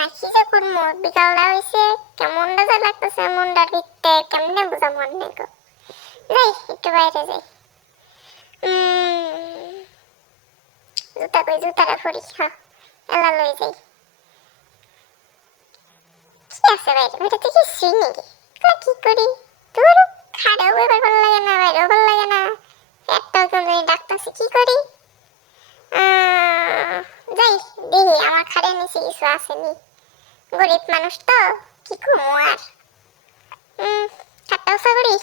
না, কি যে করবো, বিকালটা হয়েছে, কেমনটা যা লাগতেছে মনটার ভিতরে, কেমনে বোঝা মন নেই গো। যাই একটু বাইরে যাই। জুতা কই, জুতাটা পরি, হ্যাঁ এলা লই যাই। কি আছে বাইরে, বাইরেতে কিছুই নেই। কি করি, তোর খাড়াও এবার ভালো লাগে না, বাইরেও ভালো লাগে না, একটাও কেমন ডাকতেছে, কি করি। যাই দেখি আমার খাড়ের নিচে কিছু আসেনি, গরিব মানুষ তো কি কমু আর। খাটটাও করি,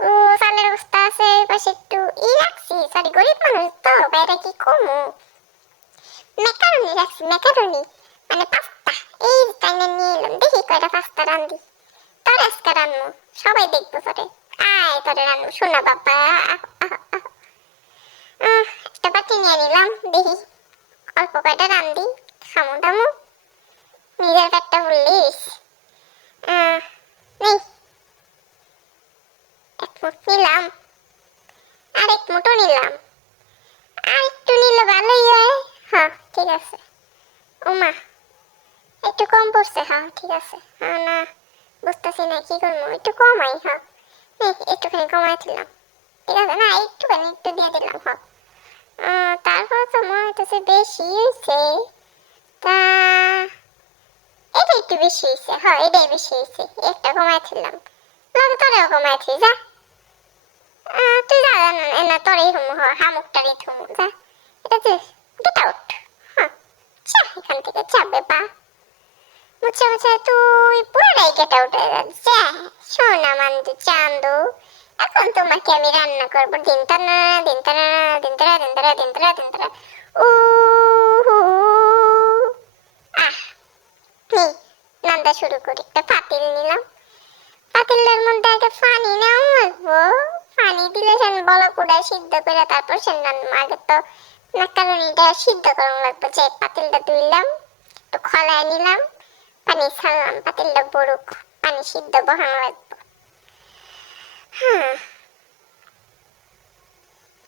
ও চালের বস্তা আছে পাশে, একটু রাখছি, সরি গরিব মানুষ তো বাইরে কি কমু। ম্যাকারনি রাখছি, ম্যাকারনি মানে পাস্তা, এই টাইনে নিয়ে এলাম, দেখি কয়টা পাস্তা রান্ধি। তোর আজকে রান্নু, সবাই দেখবো তোরে, আয় তোরে রান্নু, শোনা বাবা। একটা বাটি নিয়ে নিলাম, দেখি অল্প কয়টা রান্ধি, খামো দামো, নিজের পেটটা বললিস। নেই, এক মুঠ নিলাম, আর এক মুঠও নিলাম, আর একটু নিলে ভালোই হয়। হ্যাঁ ঠিক আছে। ওমা একটু কম পড়ছে, হ্যাঁ ঠিক আছে। হ্যাঁ না বুঝতেছি না কি করবো, একটু কমাই। হ্যাঁ একটুখানি কমাই দিলাম, ঠিক আছে না, একটুখানি একটু দিয়ে দিলাম। হ্যাঁ তারপর তো মনে হইতেছে বেশি হয়েছে, তা এটা একটু বেশি হয়েছে। হ্যাঁ এটাই বেশি হয়েছে, একটা কমাই দিলাম, লগে তোরেও কমাই দিই যা। তুই যা না, তোরই হুমু, হামুকটারই থুমু যা, এটা তুই গেট আউট। হ্যাঁ চা এখান থেকে, চাপবে পা মুছে মুছে, তুই পুরোটাই গেট আউট হয়ে যাচ্ছে। সোনা মান্দু চান্দু, এখন তোমাকে আমি রান্না করবো, দিন টানা দিন টানা দিন টানা দিন টানা দিন টানা দিন টানা। ও আহ রান্না শুরু করি। একটা পাতিল নিলাম, পাতিলের মধ্যে আগে পানি নেওয়া লাগবো, পানি দিলে সেন বলক উড়ায় সিদ্ধ করে তারপর সেন রান্না। আগে তো ম্যাকারনিটা সিদ্ধ করা লাগবে। যে পাতিলটা ধুইলাম, একটু খলায় নিলাম, পানি ছাড়লাম, পাতিলটা বড়ুক, পানি সিদ্ধ বহানো লাগবে।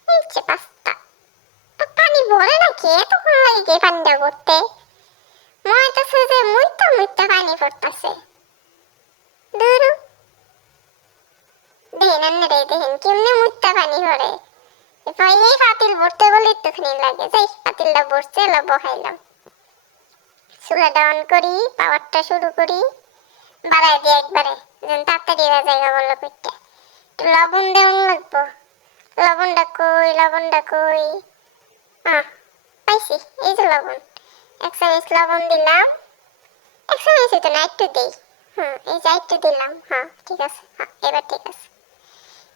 এই যে পাস্তা, পানি ভরে নাকি, এতক্ষণ লাগে পানিটা ভরতে, মনে হইতেছে যে মুইটা মুইটা পানি পড়তেছে। ধরু দেখেন রে, দেখেন কেমনে মুইটা পানি ভরে। এই পাতিল ভরতে বলে একটুখানি লাগে। যাই পাতিলটা ভরছে, এলা বহাইলাম, চুলাটা অন করি, পাওয়ারটা শুরু করি, বাড়াই দিই একবারে যেন তাড়াতাড়ি হয়ে যায়। বললো পিঠটা একটু লবণ দেওয়ান লাগবো, লবণটা কই, লবণটা কই, পাইছি, এই যে লবণ, এক চামচ লবণ দিলাম, এক চামচ তো না একটু দিই। এই যে একটু দিলাম। হ্যাঁ ঠিক আছে, হ্যাঁ এবার ঠিক আছে।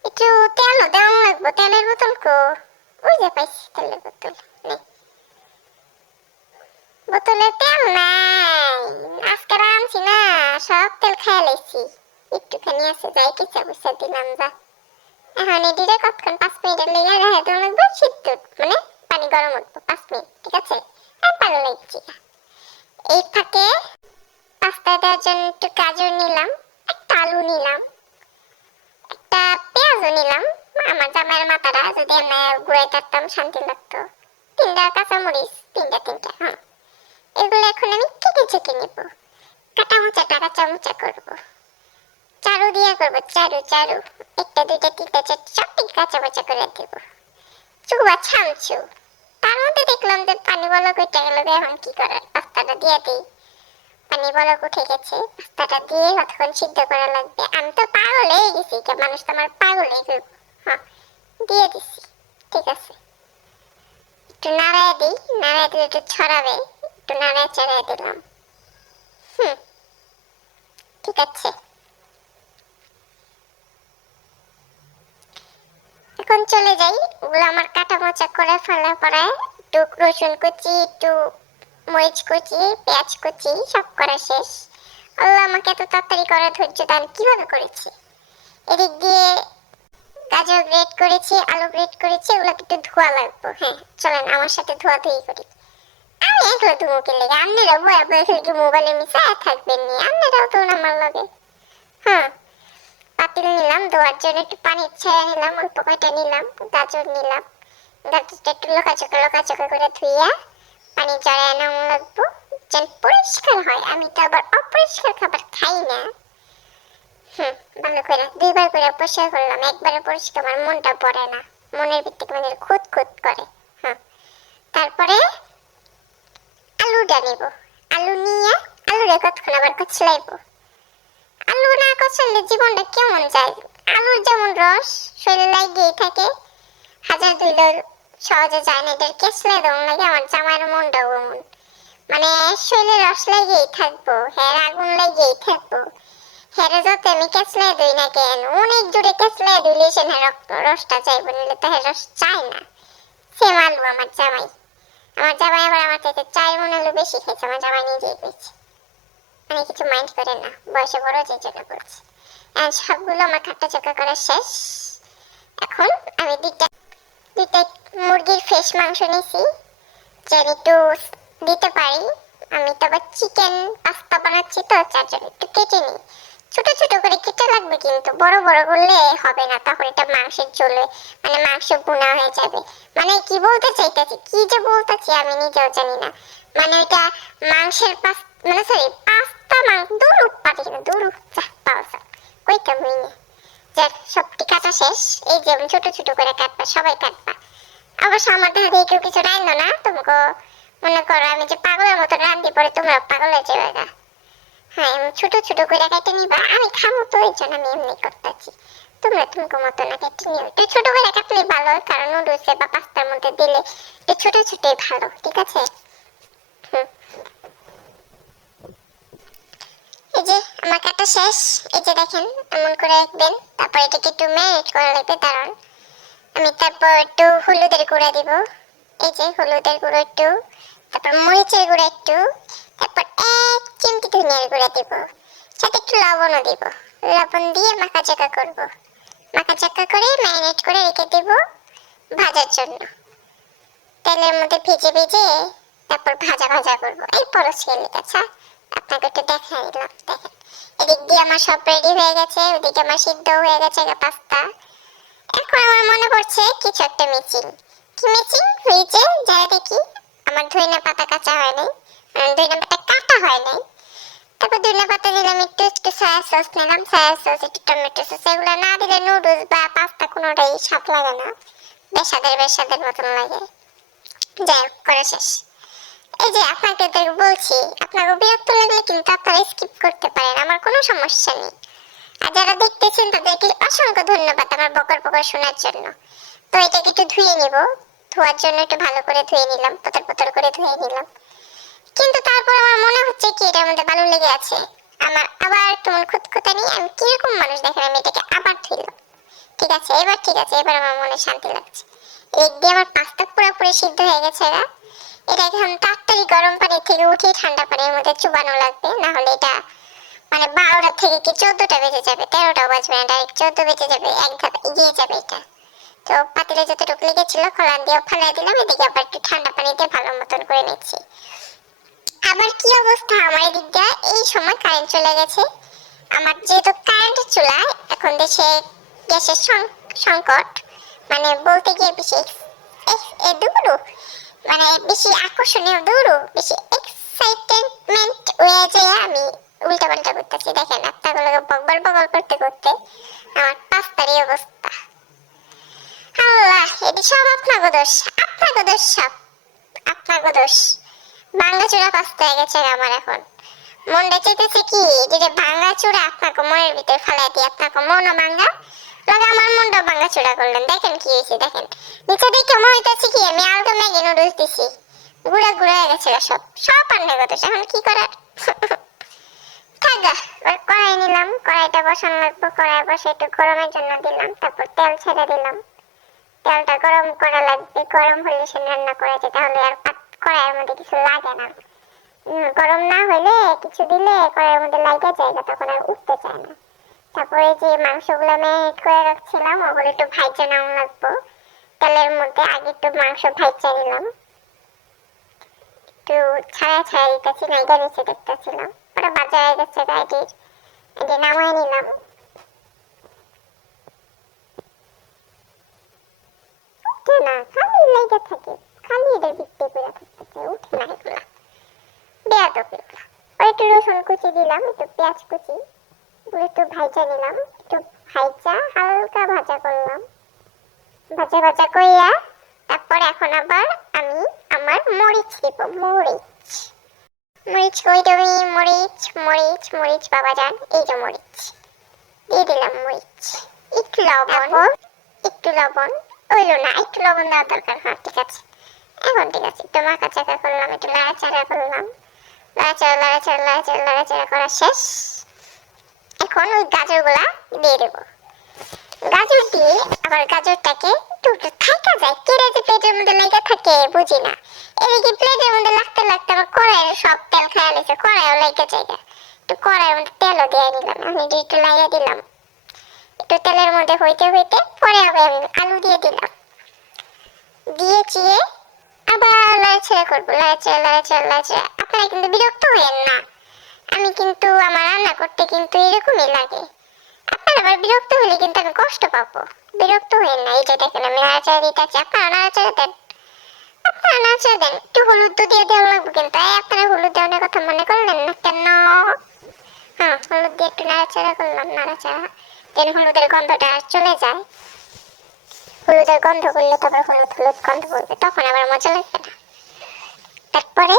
একটু তেলও দেওয়ান লাগবো, তেলের বোতল কো, ওই যে পাইছি তেলের বোতল, নেই বোতলে তেল নাই, আজকে আনছি না, সব তেল খাই লাইছি, একটুখানি আছে, যাই কেঁচা বসা দিলাম যা। এখন এদিকে কতক্ষণ 5 মিনিটের লেগে রেখে দেওয়া লাগবে, সিদ্ধ মানে পানি গরম উঠবো 5 মিনিট, ঠিক আছে। আর ভালো লাগছে। এই ফাঁকে পাস্তা দেওয়ার জন্য একটু গাজর নিলাম, একটা আলু নিলাম, একটা পেঁয়াজও নিলাম। আমার জামাইয়ের মাথাটা যদি আমি গুঁড়াই থাকতাম শান্তি লাগতো। 3টা কাঁচামরিচ, 3টা। হ্যাঁ এগুলো এখন আমি কেটে চেকে নিব, কাটা মোচাটা কাঁচা মোচা করবো, চারু দিয়া করবো, চারু চারু, 1টা 2টা 3টা 4টা সবটি কাঁচা মোচা করে দেব। চুবা ছামছু, তার মধ্যে দেখলাম যে পানি বলক উঠে গেল, এখন কি করার, পাস্তাটা দিয়ে দিই। পানি বলক উঠে গেছে, পাস্তাটা দিয়ে কতক্ষণ সিদ্ধ করা লাগবে। আমি তো পাগল হয়ে গেছি, মানুষ তো আমার পাগল হয়ে গেল। হ্যাঁ দিয়ে দিছি, ঠিক আছে। একটু নাড়ায় দিই, নাড়ায় দিলে একটু ছড়াবে, একটু নাড়ায় চড়াই দিলাম। ঠিক আছে। এখন চলে যাই, ওগুলো আমার কাটা মোচা করে ফেলা পরে একটু রসুন কুচি, একটু মরিচ কুচি, পেঁয়াজ কুচি সব করা শেষ। আল্লাহ আমাকে এত তাড়াতাড়ি করার ধৈর্য দান, কিভাবে করেছি। এদিক দিয়ে গাজর গ্রেট করেছি, আলু গ্রেট করেছি, ওগুলোকে একটু ধোয়া লাগবে। হ্যাঁ চলেন আমার সাথে ধোয়া ধুই করি। আমি এগুলো ধুমুকে লেগে, আপনারাও বয়া বয়া খেলে মোবাইলে মিশে থাকবেন নি, আপনারাও তো আমার লাগে। হ্যাঁ পাতিল নিলাম ধোয়ার জন্য, একটু পানি ছেড়ে নিলাম, অল্প কয়টা নিলাম, গাজর নিলাম, গাজরটা একটু লোকাচোকা করে ধুইয়া পানি জড়ায় নেওয়া লাগবো। যেন পরিষ্কার হয়। আমি তো আবার অপরিষ্কার খাবার খাই না। ভালো করে 2 বার করে পরিষ্কার করলাম, একবারে পরিষ্কার আমার মনটা পড়ে না, মনের ভিতরে মানে খুঁত খুঁত করে। তারপরে আলুটা নিব, আলু নিয়ে আলুরে কতক্ষণ আবার কচলাইবো। আলু না কচলাইলে জীবনটা কেমন যায়। আলুর যেমন রস শরীরে লাগিয়েই থাকে, হাজার ধুইলেও সহজে যায় না। এটার কেচলে দম লাগে। আমার জামাইয়ের মনটাও এমন, মানে শরীরে রস লাগিয়েই থাকবো, হ্যাঁ আগুন লাগিয়েই থাকবো। হ্যাঁ যত আমি কেচলে দিই না কেন, অনেক জোরে কেচলে দিলে সে রসটা চাইবো, নিলে তো রস চাই না। সেম আলু আমার জামাই। আমার জামাই আবার আমার থেকে 4 মণ আলু বেশি খেয়েছে, আমার জামাই নিজেই কইছে। মানে কিছু মাইন্ড করে না, বয়সে বড় যে জন্য বলছে। সবগুলো আমার কাটা চোখা করা শেষ। এখন আমি দুইটা মুরগির ফ্রেশ মাংস নিছি, যে আমি একটু দিতে পারি। আমি তো আবার চিকেন পাস্তা বানাচ্ছি, তো যার জন্য একটু কেটে নিই। ছোট ছোট করে কেটে লাগবে, কিন্তু বড় বড় করলে হবে না, তখন এটা মাংসের ঝোলে মানে মাংস ভুনা হয়ে যাবে। মানে কি বলতে চাইতেছি, কি যে বলতেছি আমি নিজেও জানি না। মানে ওইটা মাংসের মানে সরি পাস্তা মাংস দুরু পাটি না দুরু পাওয়া ওইটা বুঝিনি। যাক সবটি কাটা শেষ। এই যে আমি ছোট ছোট করে কাটবা, সবাই কাটবা। অবশ্য আমার দেখা দিয়ে কেউ কিছু রান্না না, তোমাকে মনে করো আমি যে পাগলের মতো রান্ধি, পরে তোমরা পাগল হয়ে যাবে গা। হ্যাঁ আমি ছোট ছোট করে কেটে নিবা, আমি খাবো তো এই জন্য আমি এমনি করতেছি। তোমরা তোমাকে মতো না কেটে নিও, একটু ছোট করে কাটলে ভালো, কারণ নুডলসে বা পাস্তার মধ্যে দিলে একটু ছোট ছোটই ভালো, ঠিক আছে। এই যে আমার কাটা শেষ। এই যে দেখেন এমন করে রাখবেন, তারপর এটাকে একটু ম্যারিনেট করা লাগবে। দাঁড়ান আমি তারপর একটু হলুদের গুঁড়া দিব, এই যে হলুদের গুঁড়ো একটু, তারপর মরিচের গুঁড়া একটু, তারপর 1 চিমটি ধনিয়ার গুঁড়া দিব, সাথে একটু লবণও দিব। লবণ দিয়ে মাখাচাকা করব, মাখাচাকা করে ম্যারিনেট করে রেখে দেব ভাজার জন্য। তেলের মধ্যে ভেজে ভেজে তারপর ভাজা ভাজা করব। এই পরস্কেলি আচ্ছা আপনাকে একটু দেখাই দিলাম। দেখেন এদিক দিয়ে আমার সব রেডি হয়ে গেছে, ওদিকে আমার সিদ্ধ হয়ে গেছে পাস্তা। এখন আমার মনে পড়ছে কিছু একটা মিচিং। কি মিচিং হয়েছে যারা দেখি, আমার ধইনা পাতা কাঁচা হয় নাই, ধইনা পাতা কাটা হয় নাই। তারপর ধইনা পাতা দিলাম, একটু একটু সয়া সস নিলাম, সয়া সস একটু টমেটো সস। এগুলো না দিলে নুডলস বা পাস্তা কোনোটাই স্বাদ লাগে না, বেসাদের বেসাদের মতন লাগে। যাই হোক করা শেষ। এই যে আপনাকে বলছি, আপনাকে বিরক্ত লাগলে কিন্তু আপনারা স্কিপ করতে পারেন, আমার কোনো সমস্যা নেই। আর যারা দেখতেছেন তাদেরকে অসংখ্য ধন্যবাদ আমার বকর বকর শোনার জন্য। তো এটাকে একটু ধুয়ে নিব, ধোয়ার জন্য একটু ভালো করে ধুয়ে নিলাম, পতর পতর করে ধুয়ে নিলাম। কিন্তু তারপর আমার মনে হচ্ছে কি এটার মধ্যে বালু লেগে আছে। আমার আবার কেমন খুঁতখুঁতানি, আমি কিরকম মানুষ দেখেন, আমি এটাকে আবার ধুইলাম। ঠিক আছে এবার, ঠিক আছে এবার আমার মনে শান্তি লাগছে। এই দিয়ে আমার পাস্তা পুরোপুরি সিদ্ধ হয়ে গেছে। এটা এখন তাড়াতাড়ি গরম পানি থেকে উঠিয়ে ঠান্ডা পানির মধ্যে চুবানো লাগবে, না হলে এটা মানে 12টা থেকে কি 14টা বেজে যাবে, 13টা বাজবে না, ডাইরেক্ট 14 বেজে যাবে, এক ধাপ এগিয়ে যাবে এটা। তো পাতিলে যতটুকু লেগেছিল খোলা দিয়ে ফেলাই দিলাম, এদিকে আবার একটু ঠান্ডা পানিতে ভালো মতন করে নিচ্ছি। আবার কি অবস্থা আমার এদিক দিয়ে, এই সময় কারেন্ট চলে গেছে। আমার যেহেতু কারেন্টের চুলা, এখন দেশে গ্যাসের সংকট, মানে বলতে গিয়ে বেশি দূরও মানে বেশি আকর্ষণীয় দূরও বেশি এক্সাইটেডমেন্ট হয়ে যায়, আমি উল্টা পাল্টা করতেছি। দেখেন আপনাগুলোকে বগল বগল করতে করতে আমার পাস্তারই অবস্থা। আল্লাহ এটি সব আপনাকে দোষ, আপনাকে দোষ, সব আপনাকে দোষ। ভাঙ্গা চূড়া পাস্তা হয়ে গেছে আমার। এখন মনটা চাইতেছে কি যে ভাঙ্গা চূড়া আপনাকে মনের ভিতরে ফেলাই দিই, আপনাকে মনও ভাঙ্গা লগে আমার মনটা ভাঙ্গা চূড়া করলেন। দেখেন কি হয়েছে, দেখেন নিচে দেখে মনে হইতেছে কি আমি আলগা ম্যাগি নুডলস দিছি, গুঁড়া গুঁড়া হয়ে গেছে সব সব আন্নে কথা। এখন কি করার, থাকা কড়াই নিলাম, কড়াইটা বসানো লাগবো। কড়াই বসে একটু গরমের জন্য দিলাম, তারপর তেল ছেড়ে দিলাম। তেলটা গরম করা লাগবে, গরম হলে সে রান্না করা যায়, তাহলে আর কড়াইয়ের মধ্যে কিছু লাগে না। গরম না হলে কিছু দিলে কড়াইয়ের মধ্যে লাগা যায়, তখন আর উঠতে চায় না। তারপরে যে মাংসগুলো ম্যারিনেট করে রাখছিলাম ওগুলো একটু ভাইজা নেওয়া লাগবো তেলের মধ্যে। আগে একটু মাংস ভাইজা নিলাম, একটু ছাড়া ছাড়া দিতেছি, নাইটা নিচে দেখতেছিলাম, পরে ভাজা হয়ে গেছে গাড়িটির, এটি নামাই নিলাম। উঠে না, খালি লেগে থাকে, খালি এদের বিক্রি করে থাকতেছে, উঠে না এগুলা। বেয়াদব রসুন কুচি দিলাম, একটু পেঁয়াজ কুচি, একটু ভাজা নিলাম, একটু ভাজা হালকা ভাজা করলাম, ভাজা ভাজা কইরা তারপর এখন আবার আমি আমার মরিচ দিব। মরিচ মরিচ কই তুমি? মরিচ মরিচ মরিচ বাবা যান, এই যে মরিচ দিয়ে দিলাম। মরিচ, একটু লবণ, একটু লবণ হইলো না, একটু লবণ দেওয়ার দরকার। হ্যাঁ ঠিক আছে, এখন ঠিক আছে। একটু মাখা চাকা করলাম, একটু লাড়াচাড়া করলাম, লাড়াচাড়া লাড়াচাড়া লাড়াচাড়া লাড়াচাড়া করা শেষ। এখন ওই গাজরগুলা দিয়ে দেবো। গাজর দিয়ে আবার গাজরটাকে একটু থাকা যায়, কেড়ে যে প্লেটের মধ্যে লেগে থাকে বুঝি না। এদিকে প্লেটের মধ্যে লাগতে লাগতে আমার কড়াইয়ের সব তেল খাওয়া লেগেছে, কড়াইও লেগে জায়গা। একটু কড়াইয়ের মধ্যে তেলও দিয়ে নিলাম, আমি একটু লাগিয়ে দিলাম। একটু তেলের মধ্যে হইতে হইতে পরে আবার আমি আলু দিয়ে দিলাম, দিয়ে চিয়ে আবার লাড়াচাড়া করবো, লাড়াচাড়া লাড়াচাড়া লাড়াচাড়া। আপনারা কিন্তু বিরক্ত হইেন না, আমি কিন্তু আমার রান্না করতে কিন্তু এরকমই লাগে। আপনার আবার বিরক্ত হলে কিন্তু আমি কষ্ট পাবো, বিরক্ত হইেন না। এই যে দেখেন আমি নাড়াচাড়া দিতেছি, আপনারা নাড়াচাড়া দেন, আপনারা নাড়াচাড়া দেন। একটু হলুদ তো দিয়ে দেওয়া লাগবে, কিন্তু আপনারা হলুদ দেওয়ার কথা মনে করলেন না কেন? হ্যাঁ, হলুদ দিয়ে একটু নাড়াচাড়া করলাম, নাড়াচাড়া যেন হলুদের গন্ধটা চলে যায়। হলুদের গন্ধ করলে তবে হলুদ হলুদ গন্ধ করবে, তখন আবার মজা লাগবে না। তারপরে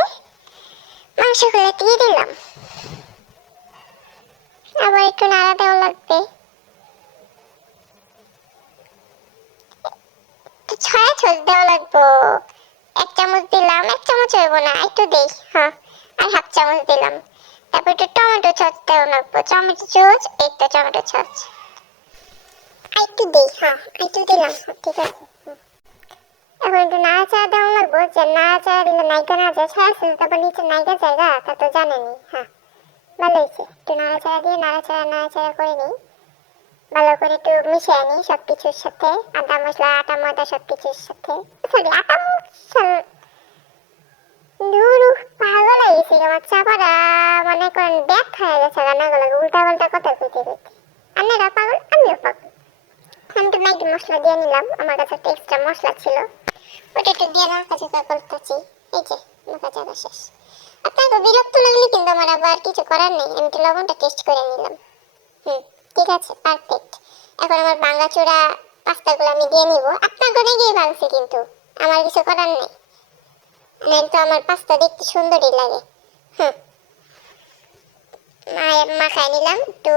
মাংসগুলো দিয়ে দিলাম, আবার একটু নাড়া দেওয়া লাগবে। ছড়া ছড় দেওয়া লাগবো। 1 চামচ দিলাম, 1 চামচ হইব না, একটু দেই। হ্যাঁ, আর 1/2 চামচ দিলাম। তারপর একটু টমেটো সস দেওয়া লাগবো, টমেটো সস, এই তো টমেটো সস একটু দেই। হ্যাঁ, একটু দিলাম, ঠিক আছে। এখন একটু নাড়াচাড়া দেওয়া লাগবো, যে নাড়াচাড়া দিলে নাইকা না যায়, ছড়া ছড়া তারপর নিচে নাইকা জায়গা, তা তো জানেনি। হ্যাঁ, ভালো হয়েছে। একটু নাড়াচাড়া দিয়ে নাড়াচাড়া নাড়াচাড়া করে নিই, ভালো করে একটু মিশিয়ে নিই সবকিছুর সাথে, আদা মশলা আটা ময়দা সবকিছুর সাথে। সরি, আটা মশলা নুরু পাগল হয়ে গেছি, আমার চাপাটা মনে করেন ব্যাগ খাওয়া গেছে, রান্নাগুলো উল্টা পাল্টা কথা কইতে কইতে। আপনারা পাগল, আমিও পাগল। আমি তো ম্যাগি মশলা দিয়ে নিলাম, আমার কাছে একটা এক্সট্রা মশলা ছিল, ওটা একটু দিয়ে নাড়া চাকা করতেছি। এই যে নাড়া চাকা শেষ। আপনাকে বিরক্ত লাগলে কিন্তু আমার আবার কিছু করার নেই, আমি তো লবণটা টেস্ট করে নিলাম। ঠিক আছে, পারফেক্ট। এখন আমার ভাঙাচোরা পাস্তাগুলো আমি দিয়ে নিব। আপনার ঘরে গিয়ে ভাঙছি, কিন্তু আমার কিছু করার নেই, নাহলে তো আমার পাস্তা দেখতে সুন্দরই লাগে। মাখায় নিলাম, একটু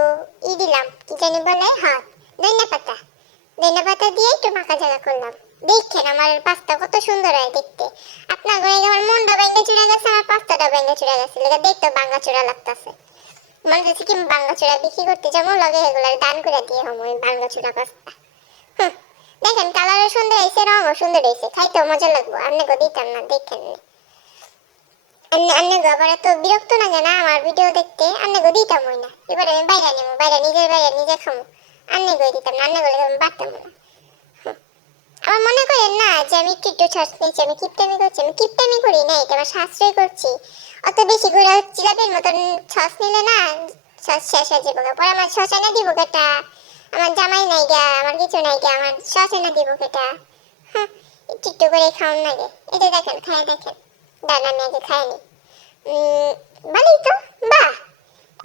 দিলাম, কি জানি বলে, হ্যাঁ ধনিয়া পাতা দিয়ে একটু মাখা জায়গা করলাম। দেখছেন আমার পাস্তা কত সুন্দর হয় দেখতে। আপনার ঘরে আমার মনটা ভেঙে চুরা গেছে, আমার পাস্তাটা ভেঙে চুরা গেছে, দেখতে ভাঙা চোরা লাগতেছে। মনে হচ্ছে কি ভাঙাচোরা বিক্রি করতে যাবো, লগে এগুলার দান করে দিয়ে হবো ওই ভাঙাচোরা পাস্তা। দেখেন কালারও সুন্দর হয়েছে, রঙও সুন্দর হয়েছে, খাইতেও মজা লাগবো। আপনাকে দিতাম না, দেখেন আপনাকে আবার এত বিরক্ত লাগে না আমার ভিডিও দেখতে, আপনাকে দিতাম ওই না। এবার আমি বাইরে নেবো, বাইরে নিজের বাইরে নিজে খাবো, আপনাকে দিতাম না, আপনাকে আমি বাড়তাম না। আমার মনে করেন না যে আমি একটু একটু ছাড় নিয়েছি, আমি কিপটামি করছি, আমি কিপটামি করি না, এটা আমার সাশ্রয় করছি। অত বেশি করে জিলাপির মতন সস নিলে না সস শেষ হয়ে যাবো, পরে আমার সস এনে দিব কেটা, আমার জামাই নাই গা, আমার কিছু নাই গা, আমার সস এনে দিব কেটা। হ্যাঁ, একটু একটু করে খাওয়ান লাগে। এটা দেখেন, খাই দেখেন, দাঁড়ান আমি আগে খাইনি। ভালোই তো, বাহ,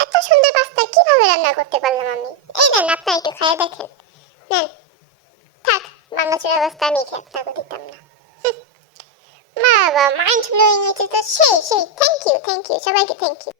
এত সুন্দর পাস্তা কিভাবে রান্না করতে পারলাম আমি। এই দেন, আপনারা একটু খাই দেখেন, নেন। থাক, ভাঙাচোরা পাস্তা আমি খেয়ে আপনাকে দিতাম না। বাবা, মাইন্ড ব্লোয়িং হয়েছে তো, সেই সেই, থ্যাংক ইউ সবাইকে, থ্যাংক ইউ।